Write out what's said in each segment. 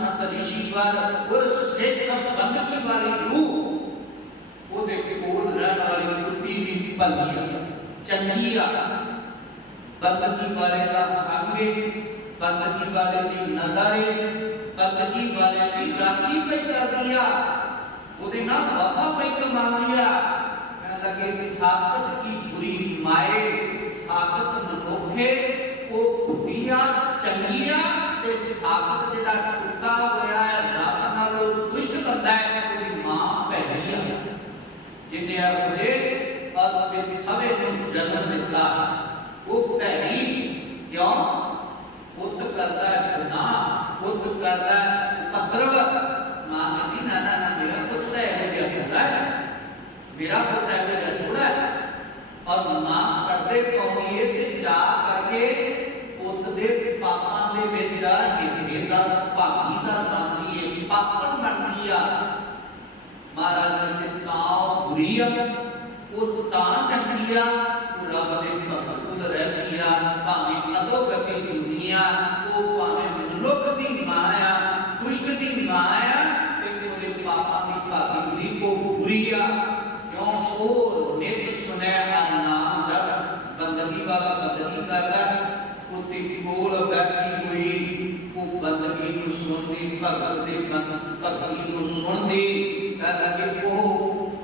संत ऋषि वर और सिख बंदगी वाली रूह ओदे कोल रहने वाली बुद्धि भी भली आ चंगी आ। बंदगी वाले का संगे बंदगी वाले की नजरे बंदगी वाले की राखी पे कर दिया ओदे ना वफा पे कमा लिया। लगे साकत की बुरी माए साकत मनुखे वो बुढ़िया चंगिया ते साकत जेड़ा टुटा होया है रब नालों दुष्ट बंदा है ओदी मां भैड़ी आ जिन्हें अपने और थवे नूं जन्म दिता वो भैड़ी क्यों पुत करता है गुनाह पुत करता है उपद्रव। मां कहती ना ना ना मेरा पुत है थोड़ा है मेरा पुत है थोड़ा है। और मां पढ़ते कौमीए ते जा करके पुत दे पापां दे विच हिस्सेदार भागीदार बनदी है पापण बनदी आ। महाराज ने तां बुरी आ वो तां चंगी आ रब दे भगत कुल रहती आ भावें अधोगति जुनी आ वो भावें मनुख दी मां आ दुष्ट दी मां आ ते ओदे पापां दी भागी हुंदी वो बुरी आ। क्यों ओ नित सुने हर नाम दस बंदगी वाला बंदगी करदा उते कोल बैठी हुई वो बंदगी नूं सुनदी भगत दे भक्ति नूं सुनदी कह लगे वो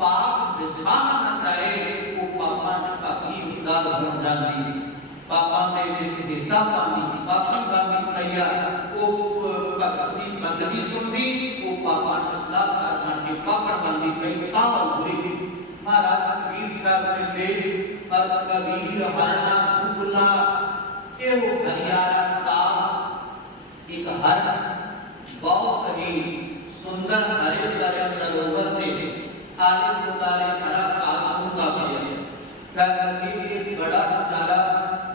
पाप विसाह न करे वो पापां च भागी हुंदा बन जांदी पापां दे विच हिस्सा पांदी पापी बनदी पई आ। वो भगत दी बंदगी सुनदी वो पापां च सलाहकार बन के पापड़ बनदी पई तां बुरी। महाराज कबीर साहब कहते पर कबीर हरना दुबला एहो हरियारा ताप एक हर बहुत ही सुंदर हरे भरे सरोवर के आले दुआले हरा घास होंदा पिया कह लगे कि बड़ा बेचारा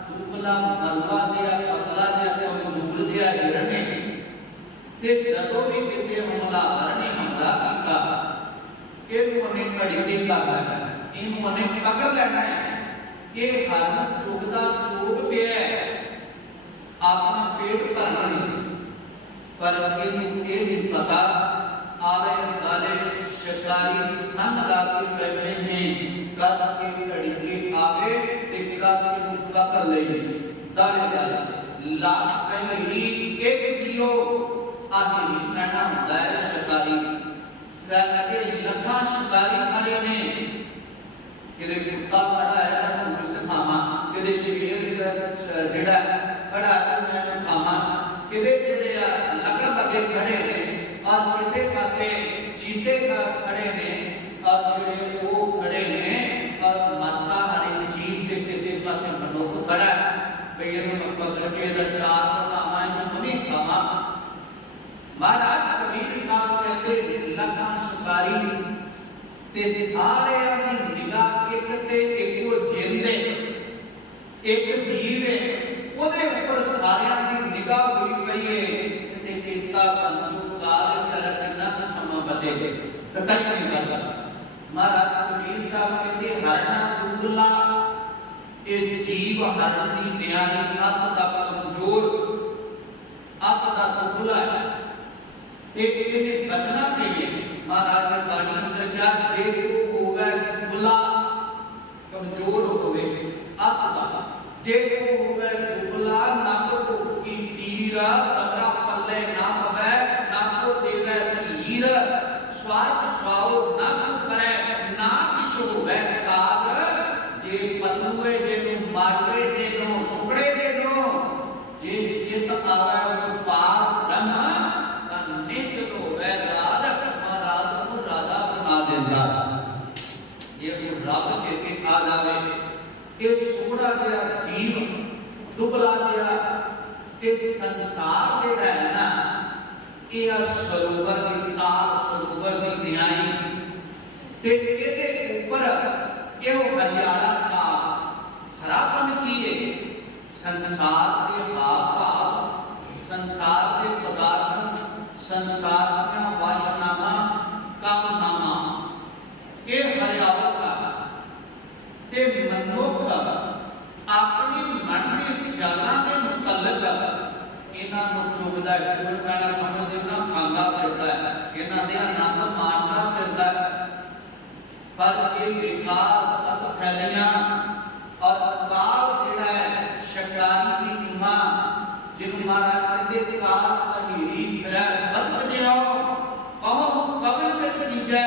दुबला मलबा दिया पतला दिया कमजोर दिया हिरने ते जदों भी किसी हमलावर ने हमला कीता इन्होंने कड़ी करना है इन्होंने पकड़ लेना है ये हर चुगदा चुग पे अपना पेट भरना नहीं पर इन्हों ये नहीं पता आले दाले शिकारी सन ला के बैठे ने कद के घड़ी के आगे ते कद के पकड़ ले दाले दाले लाख कहीं एक जियो आखिरी कहना होता है शिकारी कह लगे लखा शिकारी खड़े ने किदे कुत्ता खड़ा है ना मुझे खामा किदे शेर जेड़ा खड़ा है मैं खामा किदे जेड़े लकड़ बगे खड़े ने और किसे पासे चीते खड़े ने और जेड़े वो खड़े ने और मांसाहारी जीव के किसी पासे मनुख खड़ा है भई इन्होंने पकड़ के चार खामा इन्होंने भी खामा। महाराज कबीर साहब कहते लखा शिकारी ते सारे दी निगाह एक ते एको जिंदे एक जीव है ओदे ऊपर सारियां दी निगाह हुई पई है ते किता पंचू काल चल कितना समा बचे तो कहीं नहीं बचा। महाराज कबीर साहब कहते हरना दुबला ए जीव हरण दी न्याय अत दा कमजोर अत दा दुबला एक बचना के लिए महाराज ने बाणी अंदर क्या जे को होवे दुबला कमजोर होवे अत जे को होवे दुबला नक को की तीर तबरा पल्ले ना पवे ना को देवे तीर स्वार्थ स्वाओ ना को करे ना किछ होवे काग जे पतलुए जे नु मारवे जे नु सुकड़े जे नु जे चित आवे उस पाप ब्रह्म नित तो वैराग महाराज को राजा बना देता ये रब चेते आ जावे ये सोड़ा गया जीव दुबला गया ते संसार दे दा है ना ये सरोवर दी ताल सरोवर दी न्याय ते एदे ऊपर ये हरियाणा का हरापन किए संसार के हाव भाव संसार के पदार्थ संसार का वासनामा कामनामा ये हरियावल का ते मनुख अपनी मन के ख्यालों के मुतल्लक इन्हां नूं चुगदा है। कहना समझ ना ਜਾਂਦੇ ਆਨੰਦ ਮਾਣਦਾ ਫਿਰਦਾ पर ये बेकार पद फैलियां और काल जिहड़ा है शिकारी की उमा जिन्हों महाराज कहते काल अहीरी फिरै बदक जिहाओ कहो कबल विच कीजै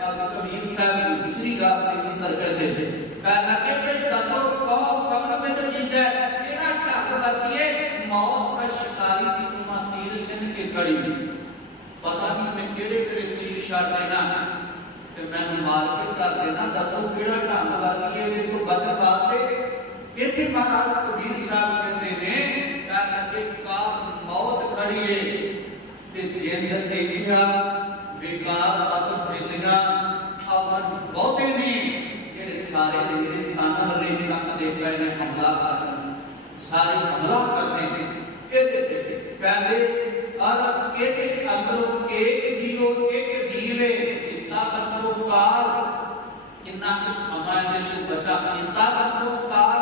कबीर साहब की दूसरी गाल के अंदर कहते कह लगे भाई दसो कहो कबल विच कीजै केड़ा ढंग वरतिए मौत का शिकारी की उमा तीर सिन के खड़ी पता नहीं मैं केड़े वेले तीर छड़ देना मैं मार के कर देना दसो केड़ा ढंग वरतिए इहदे तो बचन वास्ते इत्थे महाराज कबीर साहब कहते ने कह लगे का मौत खड़ी है ते जिंद देखिया बेकार पद फैलिया अपन बहुते ने जेड़े सारे मेरे तन वाले तक दे पए ने हमला करन सारे हमला करते हैं इहदे कहंदे और इहदे अंदरों एक जीओ एक जीवे इतना बच्चों काल कितना कुछ समय दे से बचा इतना बच्चों काल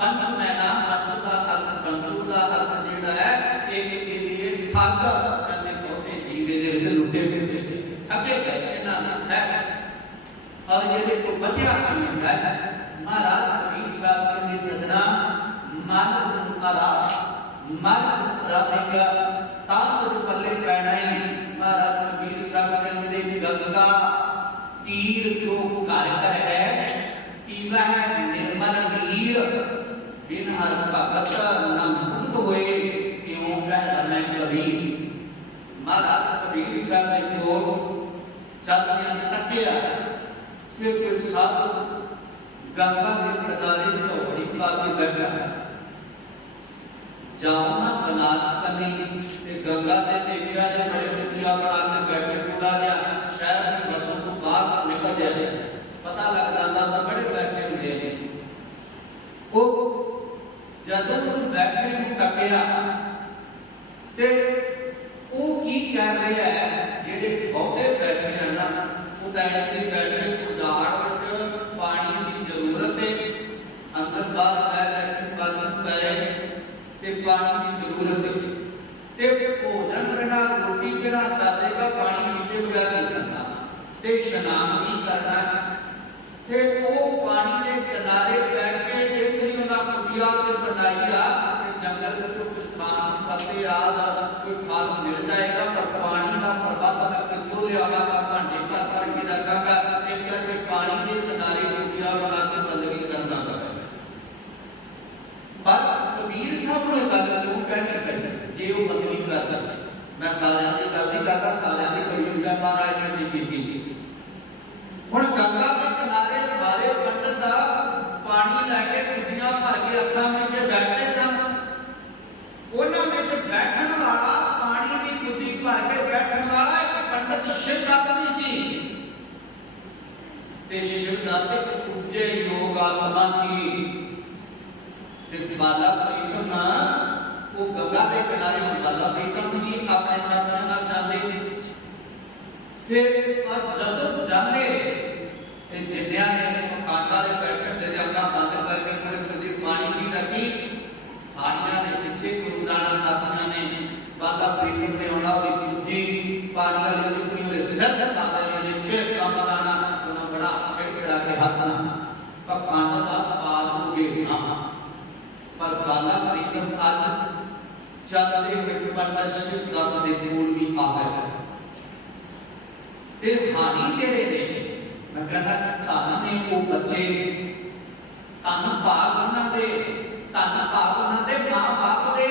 पंच मैना पंच का अर्थ पंचू का अर्थ जेड़ा है एक के लिए ठग कहते बहुते जीवे दे विच लुटे फिरदे ठगे गए इन्हां ने खैर और ये को बचा नहीं है महाराज कबीर साहब कहते सजना मन करा मन करा देगा ताकत पल्ले पैना ही महाराज कबीर साहब कहते गंगा तीर जो घर कर है पीवा है निर्मल नीर बिन हर भगत न मुक्त होए क्यों कह मैं कबीर महाराज कबीर साहब ने को चलने तकिया कि कोई साधु गंगा के किनारे झोपड़ी पा के बैठा जाओ ना बनारस कनी ते गंगा ते देखिया जे बड़े कुटिया बना के बैठे थोड़ा जिहा शहर की बसों तो बाहर निकल जाए पता लग जाता तो बड़े बैठे होंगे ने वो जदों बैठे ਨੂੰ ਟੱਕਿਆ ਤੇ ਉਹ ਕੀ ਕਰ ਰਿਹਾ ਹੈ ਜਿਹੜੇ ਬਹੁਤੇ ਬੈਠੇ ਹਨ ਨਾ ਉਹ ਤਾਂ ਇੱਥੇ ਬੈਠੇ ਉਜਾੜ ਵਿੱਚ ਪਾਣੀ ਦੀ ਜ਼ਰੂਰਤ ਹੈ ਅੰਦਰ ਬਾਹਰ ਬੈਠ ਕੇ ਪਏ ਤੇ ਪਾਣੀ ਦੀ ਜ਼ਰੂਰਤ ਹੈ ਤੇ ਭੋਜਨ ਬਿਨਾ ਰੋਟੀ ਬਿਨਾ ਸਾਦੇਗਾ ਪਾਣੀ ਪੀਤੇ ਬਗੈਰ ਨਹੀਂ ਸਕਦਾ ਤੇ ਇਸ਼ਨਾਨ ਵੀ ਕਰਨਾ ਤੇ ਉਹ ਪਾਣੀ ਦੇ ਕਿਨਾਰੇ ਬੈਠ ਕੇ ਇਸ ਲਈ ਉਹਨਾਂ ਕੁਟੀਆਂ ਤੇ ਬਣਾਈ ਆ ਕਿ ਜੰਗਲ ਵਿੱਚੋਂ ਕੁਝ ਖਾਣ ਪੱਤੇ ਆਦ ਕੋਈ ਫਲ ਮਿਲ ਜਾਏਗਾ ਪਰ ਪਾਣੀ ਦਾ ਪ੍ਰਬੰਧ ਮੈਂ ਕਿੱਥੋਂ ਲਿਆਵਾਂਗਾ ਭਾਂਡੇ ਭਰ ਭਰ ਕੇ ਰੱਖਾਂਗਾ ਇਸ ਕਰਕੇ ਪਾਣੀ ਦੇ ਕਿਨਾਰੇ ਕੁਟੀਆਂ ਬਣਾ ਕੇ ਬੰਦਗੀ ਕਰਨਾ ਪਵੇ पर कबीर साहब ने गल क्यों कहनी पई जे वो बंदगी करदा मैं सारियां दी गल नहीं करदा सारियां दी कबीर साहब महाराज ने नहीं कीती हुण गंगा के किनारे सारे पंडित पानी लैके कुदियां भर के अखां में के बैठे सन उन्हां विच बैठण वाला पानी दी कुदी भर के बैठण वाला एक पंडित शिवदत्त भी सी ते शिवदत्त एक पूजे योग आत्मा सी बाला प्रीतम वो गंगा के किनारे बाला प्रीतम जी अपने साथियों नाल जांदे ते और जदों जांदे ते जिन्नियां ने मखाना दे बैठण दे अपना बंद करके पूरे पूरी पानी की रखी आनियां ने पीछे गुरुदाना साथियों ने बाला प्रीतम ने होना और पूजी पानी वाली चुकनी दे सिर ते पा देनी ने फिर काम दाना उन्होंने बड़ा खिड़खिड़ा के हाथ ना पखंड दा पाद हो गेना पर बाला प्रीतम आज चलते हुए पंडित शिवदत्त के कोल भी आ गए ते हानी जेड़े ने मैं कहना धन ने वो बच्चे धन भाग उन्हां दे धन भाग उन्हां दे मां बाप दे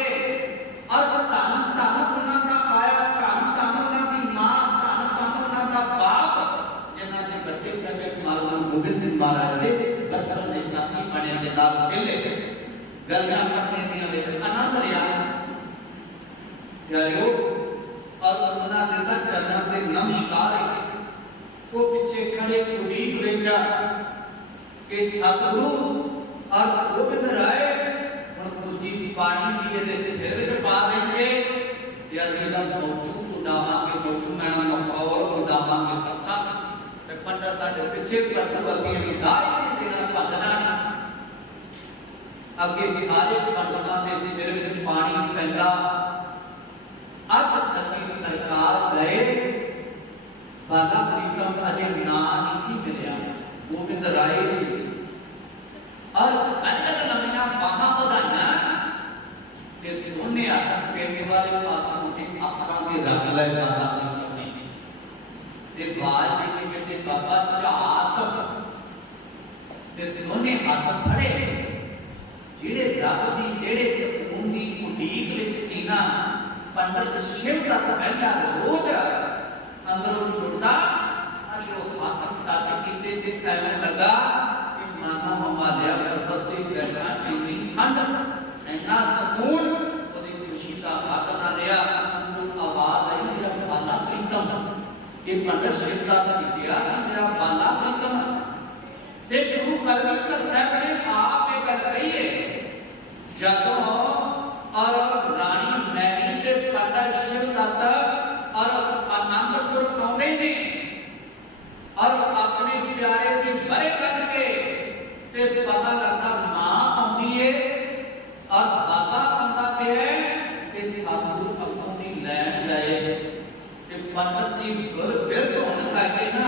और धन धन उन्हां दा आया धन धन उन्हां दी मां धन धन उन्हां दा बाप जिन्हां दे बच्चे सगे माल गुरु गोबिंद सिंह महाराज दे बचपन दे साथी बने दे नाल खेले गलगा पटने दिया विच आनंद लिया यारो और उन्हां दे तां चरणा ते नमस्कार है वो पीछे खड़े उड़ीक विच के सतगुरु और गोबिंद राय हुण पूजी पानी दी दे सिर विच पा देंगे ते असीं दा मौजू उडावांगे मौजू मैडम मखौल उडावांगे हस्सां ते पंडित साडे पिछे पत्तू असीं विदाई नहीं देना भजना अगे सारे पंडितां दे सिर विच पानी पैंदा अज सच्ची सरकार गए के रख लै बाला प्रीतम ने ते बाज दे के कहते बाबा झात ते दोने हाथ फड़े जिहड़े रब दी जिहड़े सकून दी उडीक विच सी ना पंडित शिव तक पहला रोज अंदरों जुड़दा अरे वो हाथ टच कीते ते ऐवें लगा कि मानो हिमालय पर्वत ते बैठा इन्नी ठंड इन्ना सकून ओदी खुशी दा हद ना रहा अंदरों आवाज आई मेरा बाला प्रीतम ये पंडित शिव दा निकलिया कि मेरा बाला प्रीतम ते गुरु कलगीधर साहब ने आप ये गल कही है जदों और रानी मैनी ते पंडित शिव दत्त और आनंदपुर आउंदे ने और अपने प्यारे के बड़े कट के ते पता लगता मां आउंदी है और बाबा आंदा पे है ते सतगुरु अगों दी लैन गए ते पंडित जी बिरध होने करके ना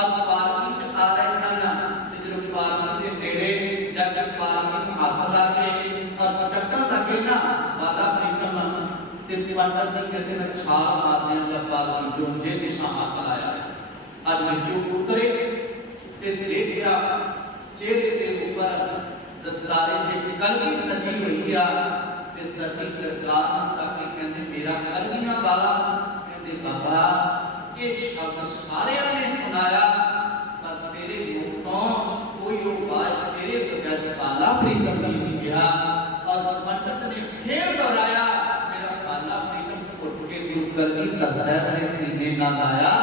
अब पालकी च आ रहे सन ते जब पालकी दे नेड़े जाके पालकी हाथ ला के और चक्कर लगे ना बाला प्रीतम ते पंडित जी कहते मैं छाल मार दियांगा पालकी जो जे तुसां हाथ लाया अज विचों उतरे ते देखिया चेहरे के ऊपर दस्तारे की कलगी सजी हुई आ ते सची सरकार ताकि कहते मेरा कलगी ना बाला कहते बाबा ये शब्द सारे ने सुनाया पर तेरे मुख तो कोई आवाज तेरे बगैर बाला प्रीतम नहीं किया और पंडित ने फिर दोहराया मेरा बाला प्रीतम उठ के गुरु कलगीधर साहब ने सीने ना लाया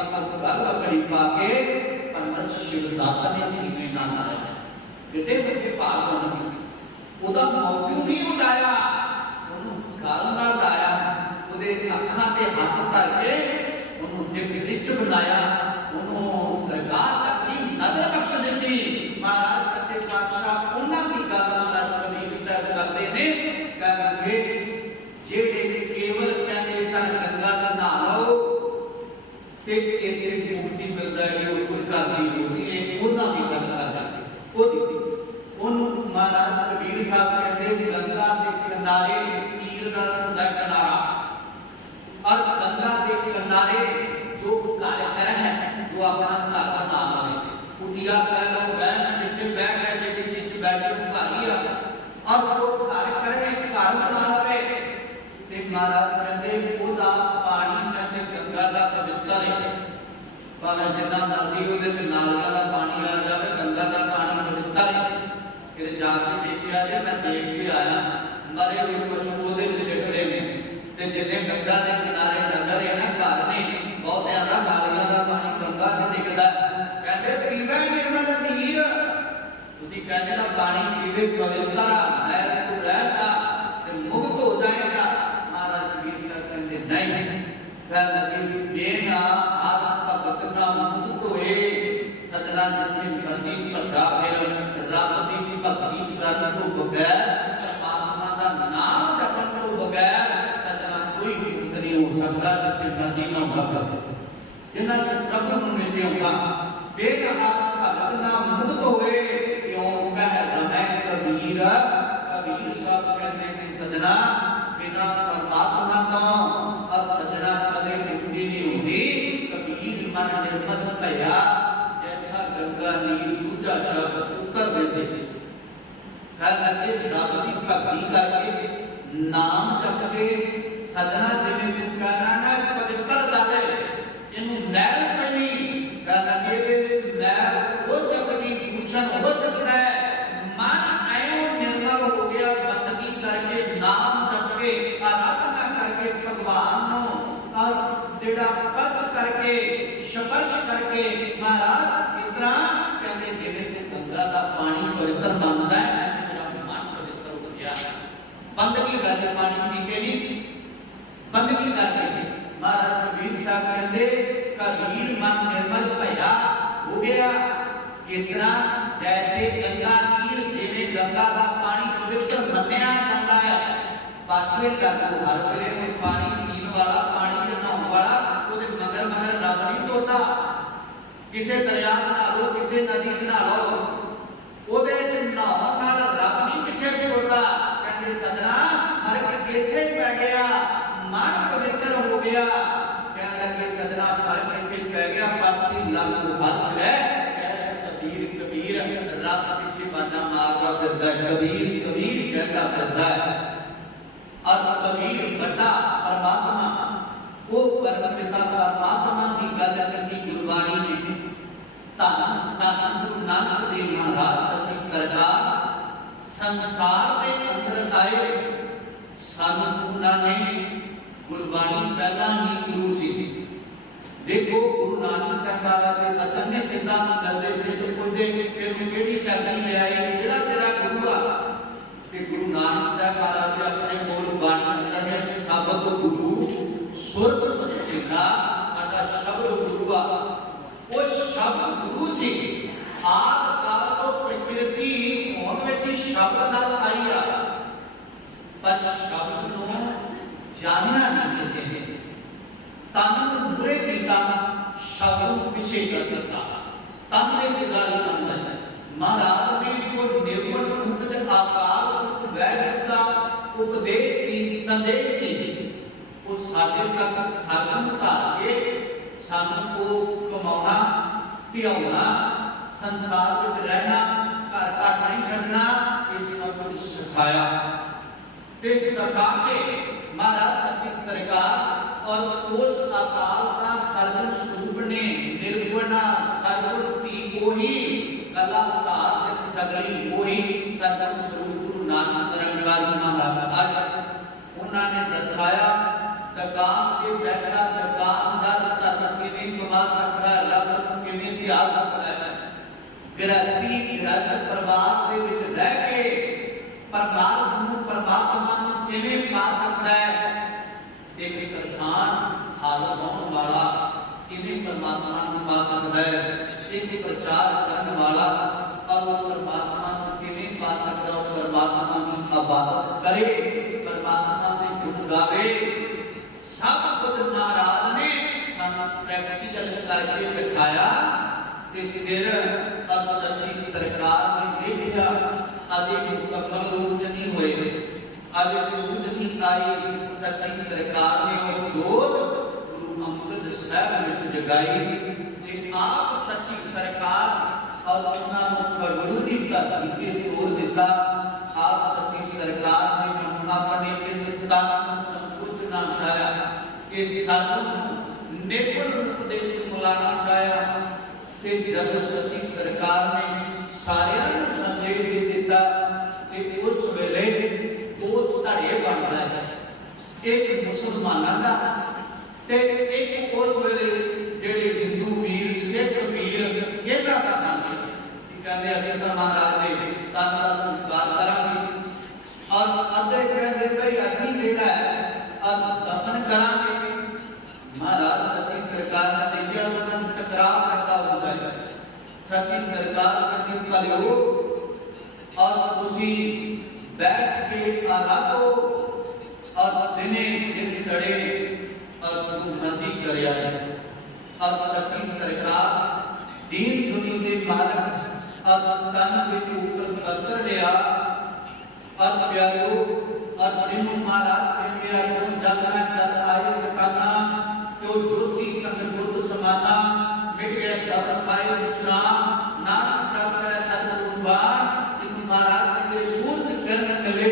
पकड़ी पाके पंडित शिवदत्त ने सीने ना लाया एडे बड़े भाग होने ओदा मौजू नहीं उठाया ओनू गल ना लाया ओदे अखां ते हाथ धर के ओनू दृष्ट बनाया ओनू दरगाह तक दी नजर बख्श दी महाराज सच्चे पातशाह उन्हां दी गल महाराज कबीर साहब करदे ने कहंगे जेड़े केवल कहंदे सन गंगा दा नहा लो एक एक मुक्ति मिलता है जो कुछ करती होती है उन्हां दी गल करदा ओदी ओनू महाराज कबीर साहब कहते गंगा के किनारे तीर नाल हुंदा किनारा और गंगा के किनारे जो घर है जो अपना घर बना लवे कुटिया कह लो बहन जिथे बह गए जिथे बैठे घारी आ और जो घर करे घर बना लवे ते महाराज कहते ओदा पानी कहते गंगा दा पवित्र है भावे जिन्ना मर्जी ओदे च नालियां दा पानी आ जावे गंगा दा पानी पवित्र है कि जाके देखिया जे मैं देख के आया मरे हुए पशु ओदे च सिटदे ने ते जिन्ने गंगा दे किनारे नगर है ना घर ने बहुत ज्यादा नालियां दा पानी गंगा च डिगदा कहते पीवे निर्मल तीर तुसी कहते ना पानी पीवे पवित्र मैल तो रहता ते मुक्त हो जाएगा महाराज कबीर साहब कहते नहीं कह लगे बेना हाथ भगत ना मुक्त होए सजना जिथे मर्जी भगा फिर रब दी भक्ति करन तो बगैर परमात्मा दा नाम जपन तो बगैर सजना कोई मुक्त नहीं हो सकता जिथे मर्जी ना होगा जिन्ना च प्रभु नूं नहीं होगा बेना हाथ भगत ना मुक्त होए क्यों कह रहा कबीर कबीर साहब कहते कि सजना बिना परमात्मा तो और सजना कदे मुक्ति नहीं होती कबीर मन निर्मल भया जैसा गंगा नीर दूजा शब्द उतर देते कह लगे रब की भक्ति करके नाम जप के सजना जिवें तू कहना ना पवित्र दसे इनू मैल पैनी कह लगे मैल हो सकती दूषण हो सकता है मन ऐ निर्मल हो गया बंदगी करके नाम जप के आराधना करके भगवान नो और जेड़ा स्पर्श करके स्पर्श करके महाराज इतना कहते जिवें तू गंगा दा पानी पवित्र मानदा है मेरा मन पवित्र हो गया बंदगी करके पानी पी के नहीं बंदगी करके महाराज कबीर साहब कहते कबीर मन निर्मल भया हो गया किस तरह जैसे गंगा नीर जिवें गंगा दा पानी पवित्र मन्निया जाता है पाछे लागू हर वेले कोई पानी पीण वाला पानी च नहाउण वाला ओदे मगर मगर रब नहीं तुरदा किसे दरिया च नहा लो किसे नदी च नहा लो ओदे च नहाउण नाल रब नहीं पिछे तुरदा कहंदे सजना हर एक इत्थे पै गया मन पवित्र हो गया। कहने लगे सजना फर्क इतने पै गया, पर्ची लागू हाथ रह कबीर कबीर रात पीछे बाजा मारता फिरता है, कबीर कबीर कहता फिरता है। और कबीर बड़ा परमात्मा वो परम पिता परमात्मा की गल की गुरबाणी ने धन धन गुरु नानक देव महाराज सच्ची सरकार संसार के अंदर आए। सानू उन्होंने गुरबाणी पहला ही गुरु सी। देखो गुरु नानक साहब महाराज के बचन ने सिद्धां गलदे सिद्ध पुछदे तेनू केड़ी शक्ति ले आई, केड़ा तेरा गुरु आ? ते गुरु नानक साहब महाराज ने अपने गुरबाणी अंदर में शब्द गुरु सुरत चेला साडा शब्द गुरु आ। वो शब्द गुरु सी। आद काल तो प्रकृति होण विच शब्द नाल आई आ, पर शब्द नूं जानिया नहीं किसी ने। तन नूं मूरे कीता, शब्द नूं पिछे कर दिता। तन दे पुजारी बन गए। महाराज ने जो निर्गुण रूप च आकार रूप वैभव दा उपदेश सी, संदेश सी, वो साडे तक सरगम धार के सानू को कमाउणा, धियाउणा, संसार विच रहना, घर घट नहीं छड्डना, ये सब कुछ सिखाया। ते सिखा के महाराज सच्ची सरकार और उस अकाल का सरगुण स्वरूप ने निर्गुणा सरगुण की कोई कलाकार जन सगली कोई सरगुण स्वरूप गुरु नानक रंगराज महाराज आज उन्होंने दर्शाया। दुकान के बैठा दुकानदार धर्म किवें कमा सकता है, रब किवें ध्या सकता है। गृहस्थी गृहस्थ परिवार के विच रह के परमात्मा नूं किवें पा सकता है। एक किसान हाल बाउण वाला किवें परमात्मा नूं पा सकता है। एक प्रचार करने वाला और वो परमात्मा नूं किवें पा सकता है। परमात्मा की इबादत करे, परमात्मा के गुण गावे। सब कुछ महाराज ने सानू प्रैक्टिकल करके दिखाया। ते फिर अब सच्ची सरकार ने देखा आदि मुकम्मल रूप च नहीं हुए, आदि सूझ नहीं आई। सच्ची सरकार ने वो जोत गुरु अंगद साहब विच जगाई। ते आप सच्ची सरकार और उन्होंने खडूर की धरती पे तोड़ दिता। आप सच्ची सरकार ने अपने इस तन संकुचना चाहा, इस सरगम निर्गुण रूप दे विच मिलाना चाहा। ते जब सच्ची सरकार ने सारियां नूं संदेश दे दिता कि उस वेले दो धड़े बन गए, एक मुसलमानां दा ते एक उस वेले जेड़े हिंदू वीर सिख वीर इन्हां दा बन गया। कहंदे असीं तां महाराज दे तन दा संस्कार करांगे और अद्धे कहंदे भई असीं जेड़ा है दफन करांगे। महाराज सच्ची सरकार ने देखिया उन्हां दा टकराव पैदा हो गया। सच्ची सरकार ने भलियो और उसी बैठ के आराधो और दिने दिन चढ़े और जो मर्जी करया। और सच्ची सरकार दीन दुनी दे मालक और तन के ऊपर वस्त्र लिया और प्यारो और जिन्हों महाराज कहते जो जल में जल आए ठिकाना, जो ज्योति संग ज्योत समाना, मिट गए तब पाए विश्राम, नानक प्राप्त है सतगुरुवान। जिन्हों महाराज कहते सूरज किरण मिले,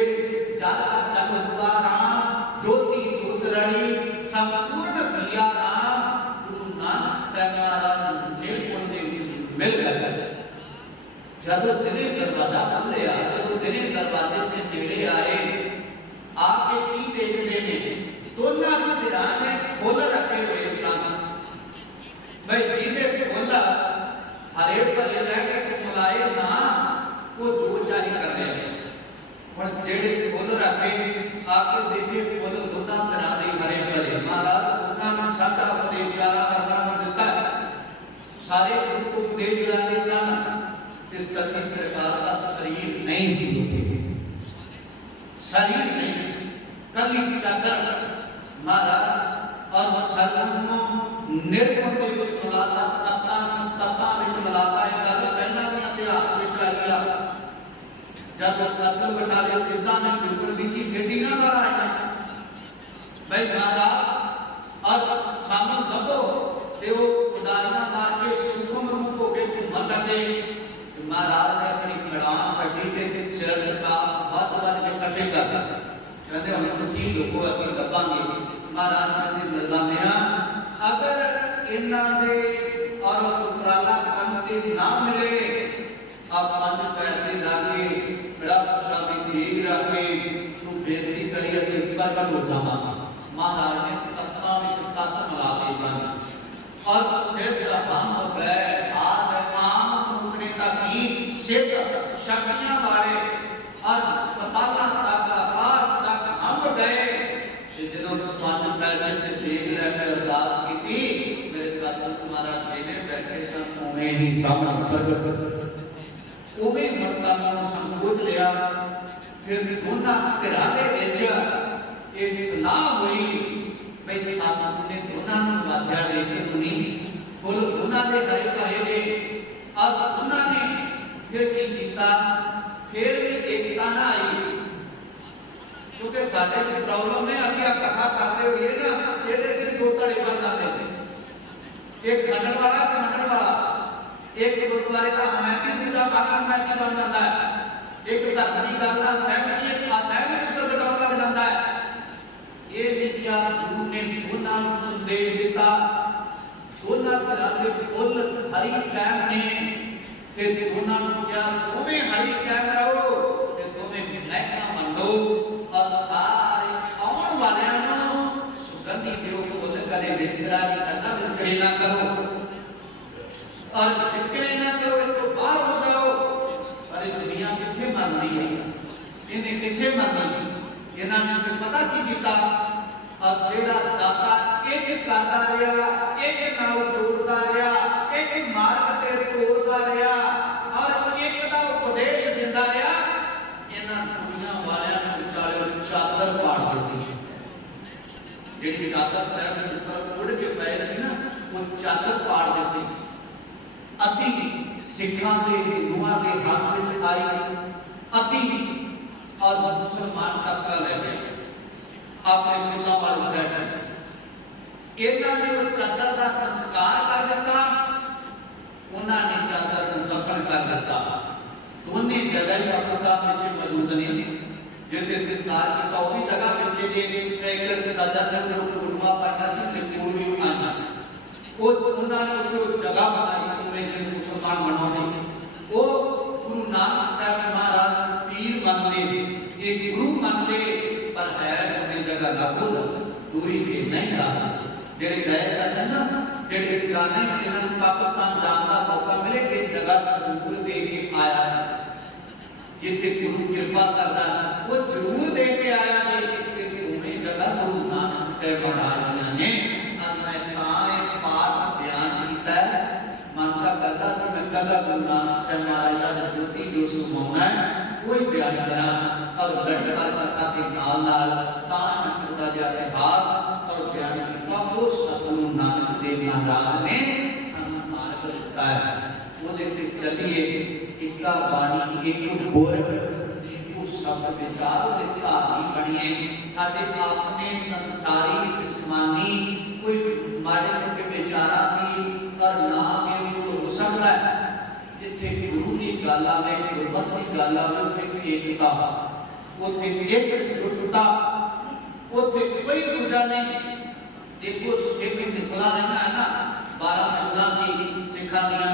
जल का जल हुआ राम, ज्योति ज्योत रही, संपूर्ण किया राम। गुरु नानक साहब महाराज निर्गुण दे विच मिल गए। जब दिने दरवाजा खुलिया, जब दिने दरवाजे के नेड़े आए, आके की देखते ने दोनों धिरां ने फुल रखे हुए सन। भाई जिहदे फुल हरे भरे रह के कुमलाए ना, वो जो चाहे कर रहे। हुण जेड़े फुल रखे आके देखे फुल दोनों धिरां दे हरे भरे। महाराज उन्होंने साडा उपदेश चारा वर्गां नूं दिता, सारे गुरु को उपदेश लाते सन। सच्ची सरकार का शरीर नहीं सी, शरीर नहीं सी, कली चादर महाराज और सरगम निर्गुण के विच मिलाता, तत्तां विच मिलाता। एक गल पहला भी इतिहास विच आ गया, जब कतल बटाले सिद्धा ने डुगर विच ही खेडी ना बाहर आया। भाई महाराज और सानू लभो ते वो उडारियां मार के सूखम रूप हो के घूमन लगे। महाराज ने अपनी खड़ान छड्डी ते सिर टिका वध के कट्ठे कर दिते। कहते हम तुसीं लोगो असीं लभांगे। महाराज कहते मर्दानिया अगर इन्हां दे और उपराला करन ते ना मिले आप 5 पैसे रख के बड़ा प्रसादी देग रख के तू बेनती करी असीं प्रगट हो जावांगे। महाराज ने तत्तां विच तत्त मिला के सन और सिद्ध हम गए हाथ आम मनुख तक ही सिद्ध शक्तियां वाले और पताला तक आकाश तक हम गए। जो 5 पैसे ते देग लैके अरदास की मेरे सतगुरु महाराज जी ने बैठे सन उवें ही सामने प्रगट उवें मर्दां संकोच लिया। फिर दोनों धिरां दे विच ये सलाह हुई भाई सतगुरु ने दोनों वाध्या दे के दुनी फुल दोनों के हरे भरे ने अब उन्होंने फिर की कीता फिर भी एकता ना आई क्योंकि साडे च प्रॉब्लम है असीं कथा करते हुए ना ਇਹਦੇ ਤੇ भी 2 ਧੜੇ बन जाते हैं एक खंडन वाला एक मंडन वाला एक गुरुद्वारे का हमायती दूसरा हमायती बन जाता है एक धर्म की गल नाल सहमति एक असहमति पर बिठाउण लग जाता है। ये विद्या गुरु ने दोनों को संदेश दिता दोनों तरह के फुल हरी कायम ने ते दोनों को क्या तुम्हें हरी कायम रहो ते तुम्हें महका मंडो और सारे आने वाले नु सुगंधी देव फुल कदे वितकरा नहीं करना वितकरे ना करो और वितकरे ना करो इनको बाहर हो जाओ। अरे दुनिया किथे मनदी है इन्हें किथे मनदी इन्हां ने पता की कीता और जेड़ा दाता एक करदा रहा एक नाल जोड़दा रहा एक मार्ग ते तोड़दा रहा और एक दा उपदेश दिंदा रहा। इन्हां दुनिया वालियां ने विचारे चादर पाड़ दित्ती जेड़ी चादर साहब के ऊपर उड़ के पए सी ना वो चादर पाड़ दित्ती। अति सिखां दे हिंदुआं दे हक विच आई अति और मुसलमान तक ले गए अपने मुल्ला वाले साइड इन्हां ने वो चादर का संस्कार कर दिता उन्होंने चादर को दफन कर दिता। दोनों जगह पाकिस्तान में मौजूद ने जिथे संस्कार किया वो जगह पिछे एक सदन फोटोआ पाया रिपोर्ट भी आना वो उन्होंने उत्थे जगह बनाई जो मुसलमान बनाते वो गुरु नानक साहब महाराज पीर मनते एक गुरु मनते पर है उन्हें जगह लागू दूरी पे नहीं लाते जेडे गए सजन ना जेडे जाने जिन्होंने पाकिस्तान जाने का मौका मिले कि जगह जरूर दे के आया जिते गुरु कृपा करता वो जरूर दे के आया जे कि तुम्हें जगह गुरु नानक साहब महाराज ने आज मैं ताए पाठ बयान किया है मन का गल्ला से मैं गल्ला गुरु नानक साहब महाराज का ज्योति जो सुनाना है कोई बयान करा और लड़कर कथा के नाल नाल तान थोड़ा जिहा इतिहास और बयान किया वो सतगुरु नानक देव महाराज ने सानू मार्ग दिता है वो देखते चलिए इक्का बाणी एक गुर एक शब्द विचार दिता नहीं बनिए साडे अपने संसारी जिस्मानी कोई माड़े मोटे विचारा की और ना मेल हो सकता है जिथे गुरु की गल आवे गुरमत की गल आवे उत्थे एकता उत्थे एकजुटता उत्थे कोई दूजा नहीं। देखो सिख मिसला रहना है ना 12 मिसला सी सिखा दिया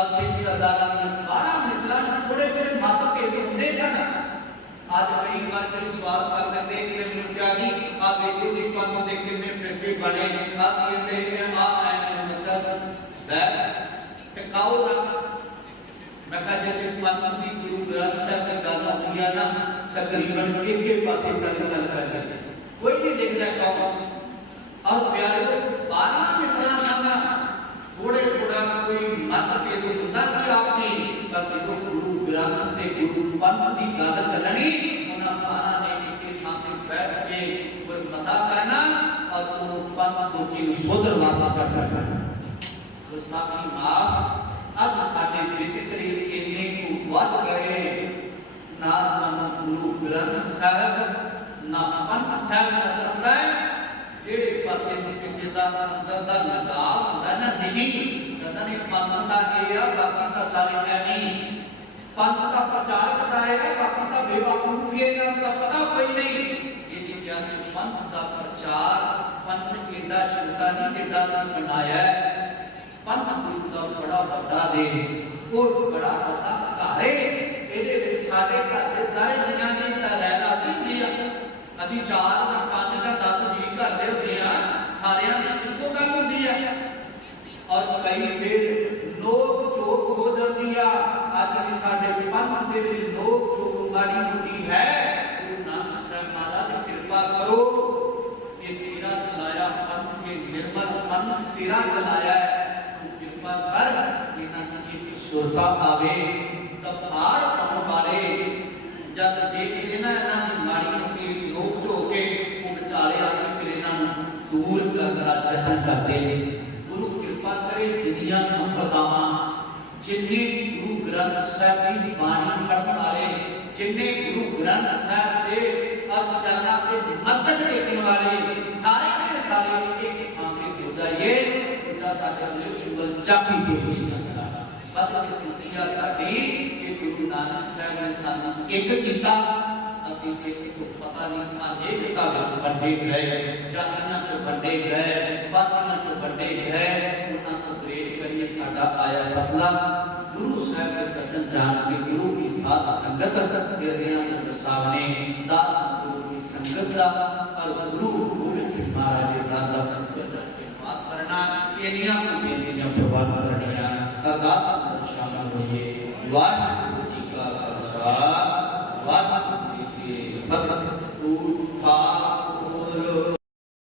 अब सिख सरदारा दी 12 मिसला थोड़े थोड़े मत भेद होंदे सन। आज कई बार कोई सवाल कर देते कि मैंने क्या जी आ देखो जी पंथ दे कितने फिरके बने आ कहते हैं आ मतलब बैठ टिकाओ रख मैं कहा जब पंथ की गुरु ग्रंथ साहब की गल होती है ना तकरीबन एक के पासे चल पैंदे कोई नहीं देखता कौन और प्यारे 12 मिसला सन थोड़े थोड़ा कोई मत भेद होंदा सी आपसी पर जो गुरु ग्रंथ ते गुरु पंथ की गल चलनी उन्हां 12 ने एक थां ते बैठ के कोई पता करना और उन पंथ दुखी नु सुधरवा चढ़ पैना गुस्ताखी माफ अब साडे वितकरे इन्ने को वध गए ना सानू गुरु ग्रंथ साहब ना पंथ साहब नजर आता है। जेड़े पासे किसी का अंदर का लगाव होता है ना निजी, कहता नहीं पंथ का ये है, बाकी का सारे नहीं। पंथ का प्रचार करता है, बाकी का बेवकूफ है, इनका पता कोई नहीं। ये क्या कि पंथ का प्रचार, पंथ एडा छोटा नहीं, एडा बनाया है। पंथ गुरु का बड़ा बड़ा दे और बड़ा बड़ा घर है। ਇਹਦੇ ਵਿੱਚ ਸਾਡੇ ਘਰ ਦੇ ਸਾਰੇ ਜੀਆਂ ਦੀ ਰਹਿ ਲਾਦੀ ਹੁੰਦੀ ਆ। ਅਸੀਂ 4 ਜਾਂ 5 ਜਾਂ 10 ਜੀ ਘਰ ਦੇ ਹੁੰਦੇ ਆ, ਸਾਰਿਆਂ ਦੀ ਇੱਕੋ ਗੱਲ ਹੁੰਦੀ ਆ। ਔਰ ਕਈ ਵੇਰ ਲੋਕ ਝੋਕ ਹੋ ਜਾਂਦੀ ਆ। ਅੱਜ ਵੀ ਸਾਡੇ ਪੰਥ ਦੇ ਵਿੱਚ ਲੋਕ ਝੋਕ ਮਾੜੀ ਮੁੱਢੀ ਹੈ। ਗੁਰੂ ਨਾਨਕ ਸਾਹਿਬ ਮਹਾਰਾਜ ਦੀ ਕਿਰਪਾ ਕਰੋ, ਇਹ ਤੇਰਾ ਚਲਾਇਆ ਪੰਥ, ਇਹ ਨਿਰਮਲ ਪੰਥ ਤੇਰਾ ਚਲਾਇਆ ਹੈ। ਤੂੰ ਕਿਰਪਾ ਕਰ ਇਹਨਾਂ ਦੀ ਈਸ਼ਵਰਤਾ ਆਵੇ। तफाड़ पाने वाले जब देखते ना इन्हां दी माड़ी मोटी लोक झो के वो विचाले आके फिर इन्हां दूर करने का यत्न करते हैं। गुरु कृपा करे जिन्नियां संप्रदावां, जिन्ने गुरु ग्रंथ साहिब की बाणी पढ़ने वाले, जिन्ने गुरु ग्रंथ साहिब के और चरणा के मस्तक टेकने वाले, सारे के सारे एक थां पे हो जाइए। दूजा साडे लिए केवल चाबी कोई नहीं सकता। बदकिस्मती आ साडी कि गुरु नानक साहब ने सानू एक कीता, असीं एक तो पता नहीं अनेकता विच वंडे गए, जातियां च वंडे गए, पार्टियां च वंडे गए। उन्हां को ग्रेड करिए साडा आया सपना। गुरु साहब के वचन जान के गुरु की साथ संगत हृदयां के सामने दास गुरु की संगत दा और गुरु गोबिंद सिंह महाराज के दान दा बात करना, इन्नियां बेनतियां प्रवान करनियां। अरदास अंदर शामिल होइए। वाहिगुरू जी का खालसा, वाहिगुरू जी की फतेह।